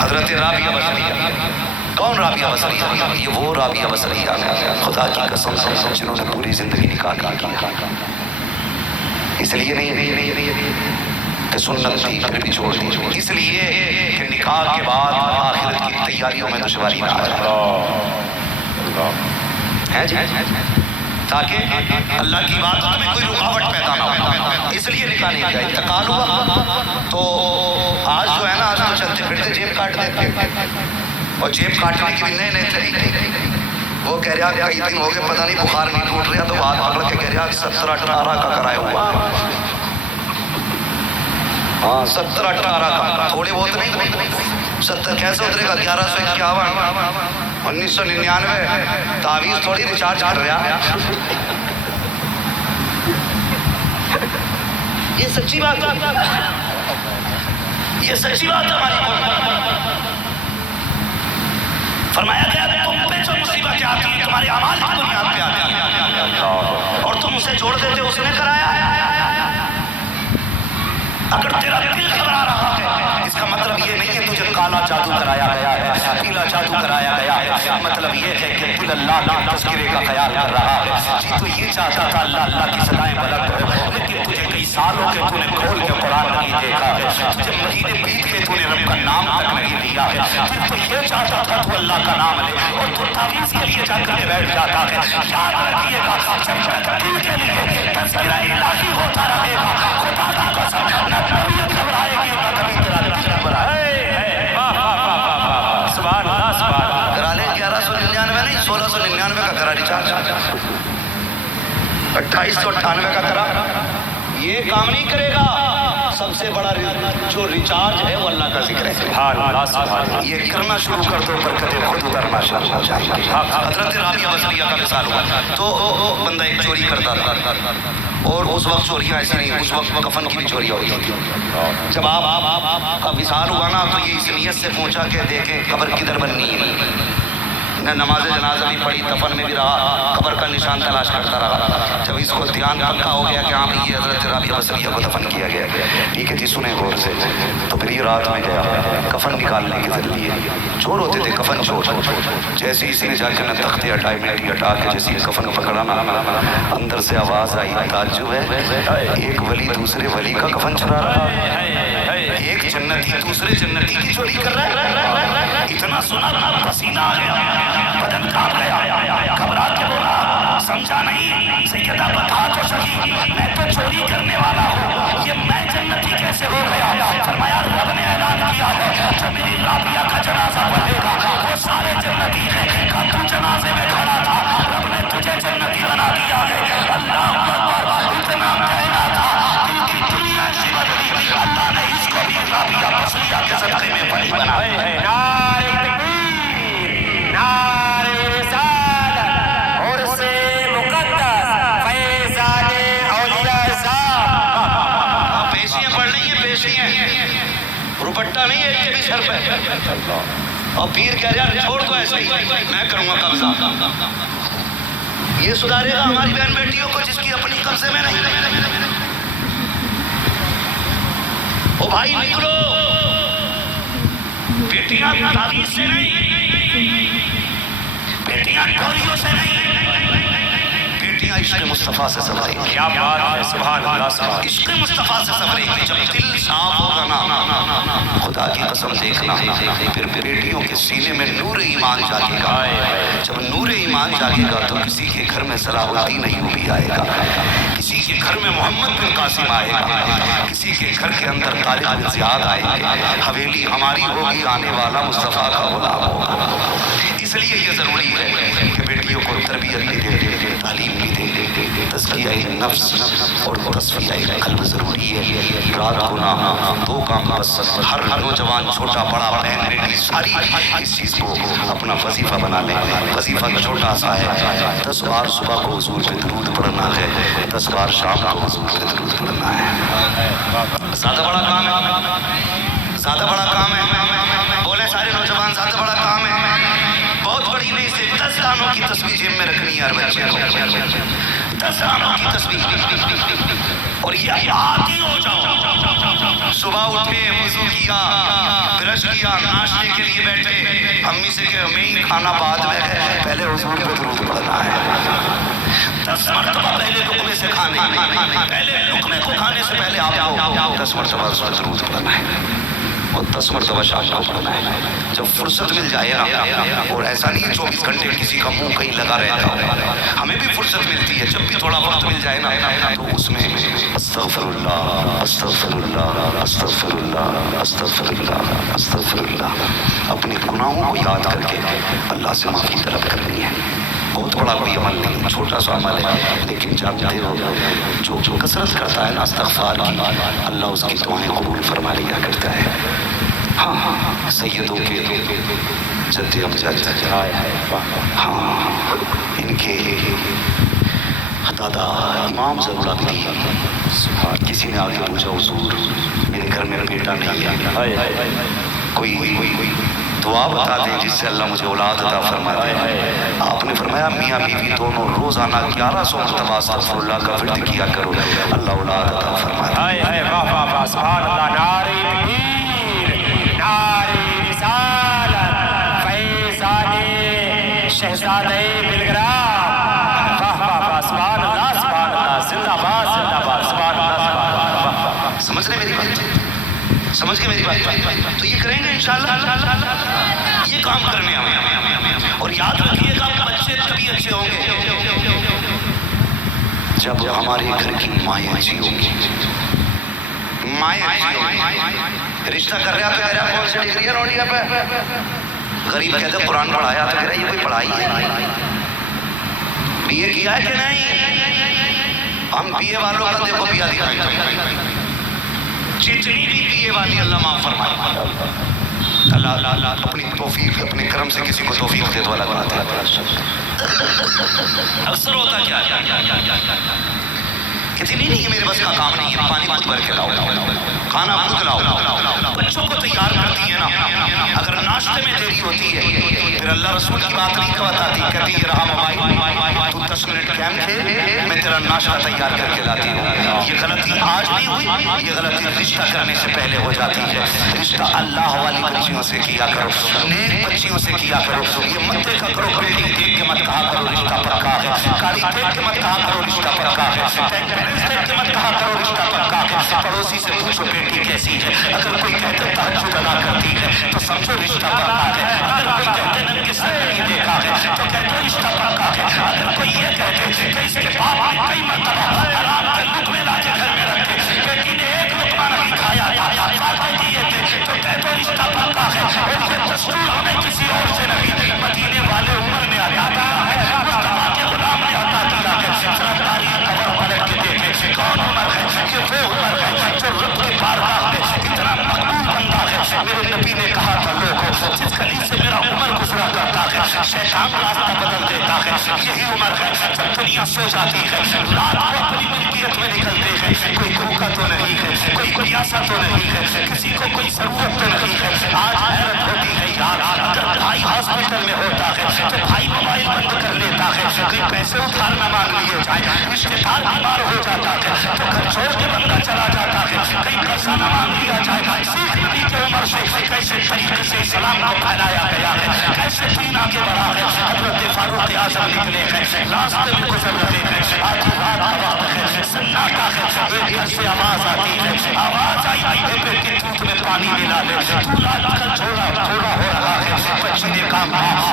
حضرت رابعہ بصریہ. کون رابعہ بصریہ؟ یہ وہ رابعہ بصریہ خدا کی قسم جنہوں نے پوری زندگی نکاح کی. اس لیے نہیں کہ سنت تھی پھر بھی چھوڑ دی، اس لیے کہ نکاح کے بعد آخرت کی تیاریوں میں دشواری نہ آ جائے، تاکہ اللہ کی باتوں میں کوئی رکاوٹ پیدا نہ ہو. اس لیے نکاح نہیں کیا. انتقال ہوا تو آج جو ہے نا، آج تو چلتے پھرتے جیب کاٹ دیتے، اور جیب کاٹنے کے بھی نئے نئے طریقے. وہ کہہ رہا کئی دن ہو گئے پتہ نہیں بخار نہیں ٹوٹ رہا، تو بات پکڑ کے کہہ رہا 17-18 کا کرایہ ہوا. ہاں 17-18 کا، تھوڑے بہت نہیں. 70 کیسے اترے گا؟ 1151 1999. تعویذ تھوڑی ریچارج کر رہا. یہ سچی بات ہے، یہ سچی بات ہے. ہماری فرمایا گیا تم پہ جو مصیبتیں آتی ہیں تمہارے اعمال کی بنیاد پہ آتی ہیں، اور تم اسے جوڑ دیتے اس نے کرایا. اگر تیرا دل گھبرا رہا ہے، اس کا مطلب یہ نہیں ہے تجھے کالا جادو کرایا گیا ہے، پیلا جادو کرایا گیا ہے. مطلب یہ ہے کہ دل اللہ کے تذکرے کا خیال کر رہا ہے. جی تو یہ چاہتا تھا اللہ کی صدائیں بلند ہو، لیکن تجھے کئی سالوں کے تو نے کھول کے قرآن نہیں دیکھا ہے، تجھے مہینے بیت کے تو نے رب کا نام تک نہیں لیا ہے. تو یہ چاہتا تھا تو اللہ کا نام لے، اور تو تعویذ کے لیے جا کر کے بیٹھ جاتا ہے. یاد رکھیے گا جب تک دل کے لیے تذکرہ الہی ہوتا رہے گا، خدا کا قسم نہ طبیعت گھبرائے گی نہ کبھی تیرا دل گھبرائے. سبحان اللہ سبحان اللہ. کرا لیں 1199 نہیں 1699 کا کرا ریچارج، 2898 کا کرا. یہ کام نہیں کرے گا. سب سے بڑا جو ریچارج ہے وہ اللہ کا ذکر ہے. سبحان اللہ سبحان اللہ. یہ کرنا شروع کر دو، برکتیں خود اترنا شروع ہو جائیں گی. حضرت رابعہ بصریہ کا مثال ہوا تو بندہ ایک چوری کرتا تھا، اور اس وقت چوریاں ایسی نہیں، اس وقت کفن کی بھی چوری ہوتی تھی. جب آپ کا مثال ہوا نا تو یہ اس نیت سے پوچھا کہ دیکھیں قبر کدھر بننی ہے. نے نماز جنازہ بھی پڑھی، دفن میں بھی رہا، قبر کا نشان تلاش کرتا رہا. جب اس کو دھیان پکا ہو گیا کہ ہاں یہ حضرت رابعہ بصریہ کو دفن کیا گیا. ٹھیک ہے جی سنیں غور سے. تو پھر یہ رات میں گیا کفن نکالنے کے ذریعے. چور ہوتے تھے کفن چور. جیسے اس نے جا کے نہ تختے ہٹائے مٹی ہٹا کے جیسے کفن پکڑا نا، اندر سے آواز آئی تعجب ہے ایک ولی دوسرے ولی کا کفن چرا رہا ہے، ایک جنتی دوسرے جنتی کی چوری کر رہا ہے. اتنا سنا پسینہ آ گیا، بدن کانپ گیا، گھبرا کے بولا سمجھا نہیں سیدہ بتا تو سکی میں تو چوری کرنے والا ہوں، یہ میں جنتی کیسے ہو گیا. فرمایا رب نے اعلان کیا ہے جو میری رابعہ کا جنازہ پڑھے گا وہ سارے جنتی ہیں. تو جنازے میں کھڑا تھا، رب نے تجھے جنتی بنا دیا ہے. اللہ اکبر. اتنا کہنا تھا دل کی دنیا سے بدلی، اللہ نے اس کو بھی رابعہ بصریہ کے صدقے میں پڑھی بنا. دوپٹہ نہیں ہے یہ بھی سر پہ. اور پیر کہہ رہا چھوڑ دو ایسے ہی میں کروں گا قبضہ. یہ سدھارے گا ہماری بہن بیٹیوں کو جس کی اپنی قبضے میں نہیں. او بھائی نکلو، بیٹیاں تعویذ سے نہیں، بیٹیاں ٹوریوں سے نہیں، بیٹیاں عشق مصطفیٰ سے سبریں گی. کیا بات ہے سبحان اللہ سبحان. عشق مصطفیٰ سے سبریں گی. جب دل صاف ہوگا نا خدا کی قسم دیکھنا پھر بیٹیوں کے سینے میں نور ایمان جاگے گا. جب نور ایمان جاگے گا تو کسی کے گھر میں صلاح الدین ایوبی آئے گا، کسی کے گھر میں محمد بن قاسم آئے گا، کسی کے گھر کے اندر طارق بن زیاد آئے گا. حویلی ہماری ہوگی، آنے والا مصطفیٰ کا غلام ہوگا. اس لیے یہ ضروری ہے کہ بیٹیوں کو تربیت بھی دے، تعلیم بھی دے، تزکیہ نفس اور تصفیہ قلب ضروری ہے. رات کو نہ 2 کام بس ہر نوجوان چھوٹا بڑا بہن بیٹی ساری اس چیز کو اپنا وظیفہ بنا لیں. وظیفہ چھوٹا سا ہے، 10 بار صبح کو حضور پہ درود پڑھنا ہے، 10 بار شام کو حضور پہ درود پڑھنا ہے. زیادہ بڑا کام ہے، زیادہ بڑا کام ہے. بولے سارے نوجوان زیادہ بڑا کام ہے. بہت بڑی نہیں، صرف 10 دانوں کی تسبیح جیب میں رکھنی ہے ہر بچے کو. 10 دانوں کی تسبیح. اور یہ عادی ہو جاؤ. صبح اٹھے وضو کیا برش کیا، ناشتے کے لیے بیٹھے، امی سے کہ امی کھانا بعد میں ہے، پہلے حضور پہ درود پڑھنا ہے۔ 10 مرتبہ پہلے لقمے سے کھانے، پہلے لقمے کو کھانے سے پہلے آپ کو 10 مرتبہ اس پر درود پڑھنا ہے، اور 10 مرتبہ شام کو پڑھنا ہے جب فرصت مل جائے نا۔ اور ایسا نہیں 24 گھنٹے کسی کا منہ کہیں لگا رہتا ہے، ہمیں بھی فرصت ملتی ہے، جب بھی تھوڑا وقت مل جائے نا تو اس میں استغفر اللہ استغفر اللہ استغفر اللہ استغفر اللہ استغفر اللہ، اپنے گناہوں کو یاد کر کے اللہ سے معافی طلب کرنی ہے۔ بہت بڑا کوئی عمل نہیں، چھوٹا سا عمل ہے، لیکن جانتے ہو جو کثرت کرتا ہے نا استغفار کی، اللہ اس کی دعائیں قبول فرما لیا کرتا ہے۔ ہاں سیدوں کے جد امجد، ہاں ان کے دادا امام ضرور عابدین، کسی نے آگے پوچھا حضور میرے گھر میں بیٹا نہیں ہے، کوئی دعا بتا دیں جس سے اللہ مجھے اولاد عطا فرما دے۔ آپ نے فرمایا میاں بیوی دونوں روزانہ 1100 مرتبہ استغفر اللہ کا ورد کیا کرو، اللہ اولاد عطا فرما دے۔ سبحان اللہ، نعرہ تکبیر، نعرہ رسالت، فیضان شہزادہ بلگرام، سبحان اللہ سبحان اللہ، زندہ باد زندہ باد، سبحان اللہ سبحان اللہ۔ سمجھ رہے میری بات؟ سمجھ گئے میری بات؟ تو یہ کریں گے انشاءاللہ، یہ کام کرنے ہمیں، اور یاد رکھیے گا بچے تبھی اچھے ہوں گے جب ہمارے گھر کی مائیں اچھی ہوں گی، مائیں اچھی ہوں گی۔ رشتہ کر رہا تو کہہ رہا کون سی ڈگری ہے نوٹیا پہ؟ غریب کہتے ہیں قرآن پڑھایا تو کہہ رہا یہ کوئی پڑھائی ہے، بی اے کیا ہے کہ نہیں؟ ہم بی اے والوں کا دیکھو بیا دکھائیں، جتنی بھی بی اے والی اللہ معاف فرمائے، اللہ اپنی توفیق اپنے کرم سے کسی کو توفیق دے تو اللہ بناتا ہے۔ اکثر ہوتا کیا ہے کہتے نہیں ہے میرے بس کا کام نہیں ہے، پانی خود بھر کے لاؤ، کھانا خود لاؤ، بچوں کو تیار کرتی ہے نا، اگر ناشتے میں دیری ہوتی ہے پھر اللہ رسول کی بات نہیں بتاتی، کہتی یہ رہا موبائل، تو 10 منٹ قیام تھے میں تیرا ناشتہ تیار کر کے لاتی ہوں۔ یہ غلطی آج نہیں ہوئی، یہ غلطی رشتہ کرنے سے پہلے ہو جاتی ہے۔ رشتہ اللہ والی بچیوں سے کیا کرو، نیک بچیوں سے کیا کرو، یہ مت دیکھا کرو بلڈنگ دیکھ کے مت کہا کرو رشتہ پکا ہے، گاڑی دیکھ کے مت کہا کرو رشتہ پکا ہے، دیکھ کے مت کہا کرو رشتہ پکا ہے۔ پڑوسی سے پوچھو بیٹی کیسی ہے، اگر کوئی کہتے تہجد ادا کرتی ہے تو سمجھو رشتہ پکا ہے، اگر کوئی کہتے ننگے سر نہیں دیکھا ہے تو کہتے رشتہ پکا ہے، اگر کوئی یہ کہتے کہ اس کے باپ نے کئی مرتبہ حرام کے لقمے لا کے گھر میں رکھے، بیٹی نے ایک لقمہ نہیں کھایا تھا، فاتحے دیے تھے تو کہتے رشتہ پکا ہے۔ اور یہ دستور ہمیں کسی اور سے نہیں، مدینے والے عمر نے عطا کیا ہے، مصطفیٰ کے غلام نے عطا کیا ہے۔ سرداری قبر پلٹ کے دیکھے کون عمر ہے، یہ وہ عمر ہے جو رب کی بارگاہ میں اتنا مقبول بندہ ہے۔ میرے نبی نے کہا تھا لوگوں جس گلی سے میرا عمر گزرا کرتا ہے شیطان راستہ بدل دیتا ہے، یہی عمر ہے جب دنیا سو جاتی ہے، رات کو اپنی ملکیت میں نکلتے ہیں، کوئی بھوکا تو نہیں ہے، کوئی پیاسا تو نہیں ہے، کسی کو کوئی ضرورت تو نہیں ہے۔ آج حیرت ہوتی ہے یار، اگر بھائی ہاسپٹل میں ہوتا ہے تو بھائی موبائل بند کر لیتا ہے، کوئی پیسے ادھار نہ مانگ لیے جائے، رشتے دار بیمار ہو جاتا ہے تو گھر چھوڑ کے بندہ چلا جاتا ہے، کہیں پیسہ نہ مانگ لیا جائے۔ سیکھ نبی کے عمر سے کیسے طریقے سے اسلام کو پھیلایا گیا ہے، کیسے دین آگے بڑھا ہے۔ حضرت فاروق اعظم نکلے ہیں، راستے میں گزر رہے ہیں، آدھی رات کا وقت ہے، سناٹا ہے، ایک گھر سے آواز آتی ہے، آواز آئی ہے بیٹی دودھ میں پانی ملا لے، تو رات کا جھوڑا تھوڑا ہو رہا ہے، بچی نے کہا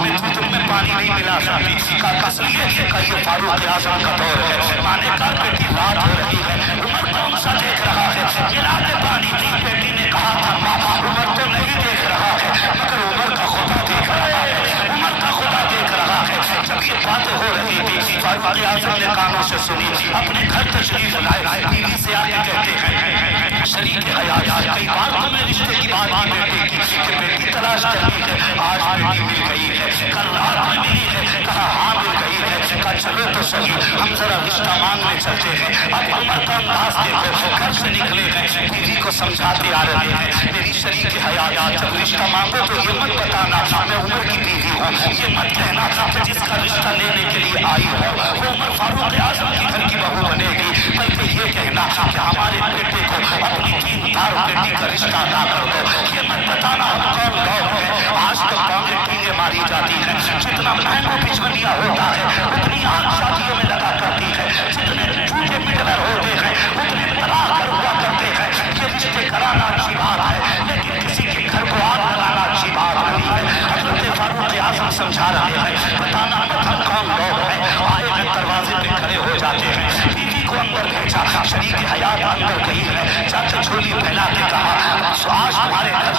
میں دودھ میں پانی نہیں ملا سکتی، کا کس لیے کہ یہ فاروق اعظم کا دور ہے۔ ماں نے کہا بیٹی رات ہو رہی ہے، عمر کون سا دیکھ رہا ہے، گرا کے پانی دی۔ بیٹی نے کہا تھا ماں عمر تو نہیں دیکھ رہا ہے مگر عمر کا خدا دیکھ رہا ہے، عمر کا خدا دیکھ رہا ہے۔ جب یہ باتیں ہو رہی تھی فاروق اعظم نے کانوں سے سنی، اپنے گھر تشریف لائے، بیوی سے آگے کہتے ہیں شریک حیات کئی بار تم نے رشتے کی بات کی بیٹی کی کہ بیٹی تلاش کرنی ہے، آج بیٹی مل گئی ہے، کل رات میں ملی ہے، کہا ہاں مل گئی ہے، کہا چلو تو صحیح ہم ذرا رشتہ مانگنے چلتے ہیں۔ اب عمر کا انداز دیکھو، گھر سے نکلے ہیں، بیوی کو سمجھاتے آ رہے ہیں میری شریک حیات جب رشتہ مانگو تو یہ مت بتانا میں عمر کی بیوی ہوں، یہ مت کہنا کہ جس کا رشتہ لینے کے لیے آئی ہو وہ عمر فاروق اعظم کی گھر کی بہو بنے گی، بلکہ یہ کہنا کہ ہمارے بیٹے کو اپنی دیندار بیٹی کا رشتہ ادا کر دو، یہ مت بتانا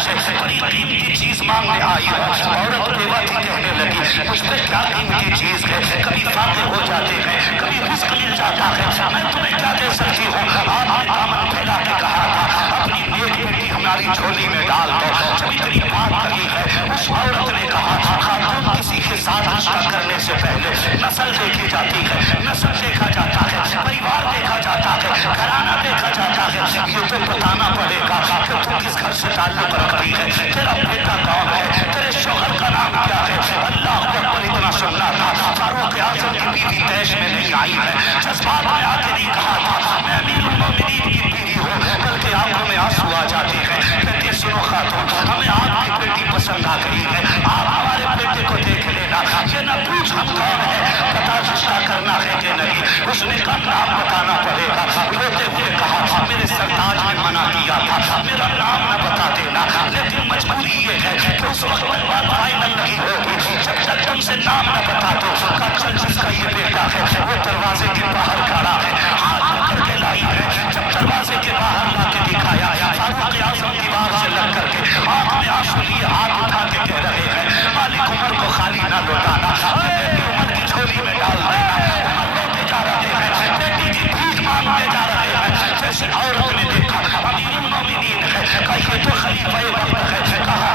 سے بڑی قیمتی چیز مانگنے آئی ہوں۔ عورت بیوہ تھی، کہنے لگی مجھ پہ کیا قیمتی چیز ہے، کبھی فاقے ہو جاتے ہیں، کبھی رزق مل جاتا ہے، میں تمہیں کیا دے سکتی ہوں؟ آپ نے دامن پھیلا کے کہا تھا اپنی نیک بیٹی ہماری جھولی میں ڈال دو۔ جب اتنی بات کہی ہے اس عورت نے کہا خاتون کسی کے ساتھ رشتہ کرنے سے پہلے نسل دیکھی جاتی ہے، نسل دیکھا جاتا ہے، پریوار دیکھا جاتا ہے، گھرانہ دیکھا جاتا ہے۔ یہ تو بتانا پڑے گا کہ تو کس گھر سے تعلق رکھتی ہے، تیرا بیٹا کون ہے، تیرے شوہر کا نام کیا ہے۔ اللہ اکبر، اتنا سننا تھا۔ فاروق اعظم کی بیوی طیش میں نہیں آئی ہے، جذبات میں آ کے نہیں کہا تھا میں امیر المومنین کی بیوی ہوں، بلکہ آنکھوں میں آنسو آ جاتے ہیں، کہتے سنو خاتون، ہمیں آپ کی بیٹی پسند آ گئی ہے، آپ ہمارے بیٹے کو دیکھ لینا، یہ نہ پوچھ ہم کون ہے، پتا رشتہ کرنا ہے کہ نہیں۔ اس نے کہا نام بتانا پڑے گا، روتے ہوئے کہا میرے سرتاج نے منع کیا تھا میرا نام نہ بتا دینا، لیکن مجبوری یہ ہے کہ اس وقت میں بات فائنل نہیں ہوگی جب تک تم سے نام نہ بتا دو۔ کہا چل جس کا یہ بیٹا ہے وہ دروازے کے باہر کھڑا ہے، ہاتھ پکڑ کے لائی ہے۔ جب دروازے کے باہر لا کے دکھایا فاروق اعظم دیوار سے لگ کر کے آنکھ میں آنسو لیے ہاتھ اٹھا کے کہہ رہے ہیں مالک عمر کو خالی نہ لوٹانا، بیٹی عمر کی جھولی میں ڈال دینا۔ عمر روتے جا رہے ہیں، بیٹی کی بھیک مانگتے جا رہے ہیں۔ جیسے عورت نے دیکھا امیر المومنین ہے، کہا یہ تو خلیفہ وقت ہے، کہا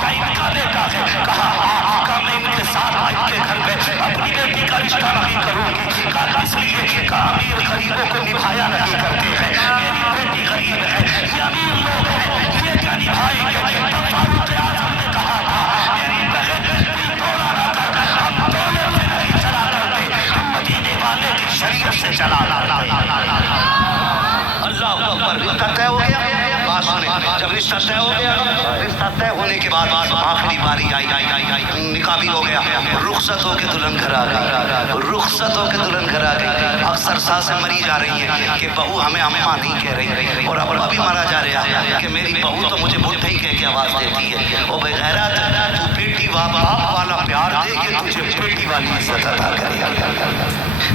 کیا ان کا بیٹا ہے، کہا کہا میں ان کے ساتھ آج کے گھر میں اپنی بیٹی کا رشتہ نہیں کروں گی، کہا اس لیے کہ امیر غریبوں کو نبھایا نہیں کرتے ہیں، میری بیٹی غریب ہے، یہ امیر لوگ ہیں، یہ کیا نبھائیں گے۔ تب فاروق اعظم نے کہا تھا میری بہن دل توڑا نہ کر، ہم دولت سے نہیں چلا کرتے، ہم مدینے والے کی شریعت سے چلا کرتے۔ اللہ اکبر، رشتہ طے ہو گیا۔ بات سنیں، جب رشتہ طے ہو گیا، رشتہ طے ہونے کے بعد آخری باری آئی، نکاح بھی ہو گیا، رخصت ہو کے دلہن گھر آ گئی، رخصت ہو کے دلہن گھر آ گئی۔ اکثر ساسیں مری جا رہی ہیں کہ بہو ہمیں اماں نہیں کہہ رہی، اور ابا بھی مارا جا رہا ہے کہ میری بہو تو مجھے بڈھے ہی کہہ کے آواز دیتی ہے۔ او بے غیرت، تو بیٹی باپ والا پیار دے کے تجھے بیٹی والی عزت عطا کرے گا۔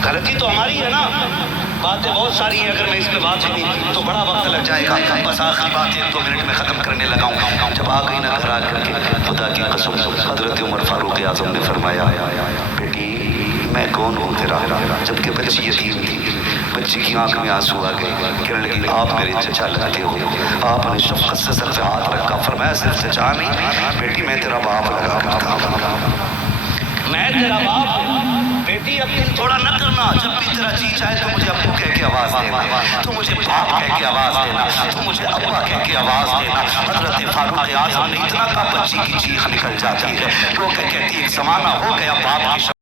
غلطی تو ہماری ہے نا، باتیں بہت ساری ہیں، اگر میں اس پہ بات سنی تو بڑا وقت لگ جائے گا، بس آخری بات 1-2 منٹ میں ختم کرنے لگا ہوں۔ جب آ گئی نا گھر آ کر کے خدا کی قسم حضرت عمر فاروق اعظم نے فرمایا بیٹی میں کون ہوں تیرا، جبکہ بچی یتیم تھی، بچی کی آنکھ میں آنسو آ گئے، کہنے لگی آپ میرے چچا لگتے ہو۔ آپ نے شفقت سے سر پہ ہاتھ رکھا، فرمایا صرف چچا نہیں بیٹی میں تیرا باپ لگا کرتا ہوں، میں تیرا باپ ہوں۔ بیٹی اب دل تھوڑا نہ کرنا، جب بھی تیرا جی چاہے تو مجھے ابو کہہ کے آواز دینا، تو مجھے باپ کہہ کے آواز دینا، تو مجھے ابا کہہ کے آواز دینا۔ حضرت فاروق اعظم نے اتنا کہا بچی کی چیخ نکل جاتی ہے، رو کے کہتی ایک زمانہ ہو گیا باپ کی